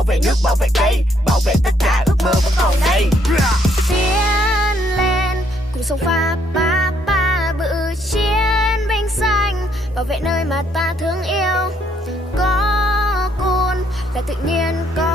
bảo vệ nước, bảo vệ cây, bảo vệ tất cả ước mơ vẫn còn đây. Tiến lên cùng sông pha pa pa, bự chiến binh xanh bảo vệ nơi mà ta thương yêu. Có cồn là tự nhiên có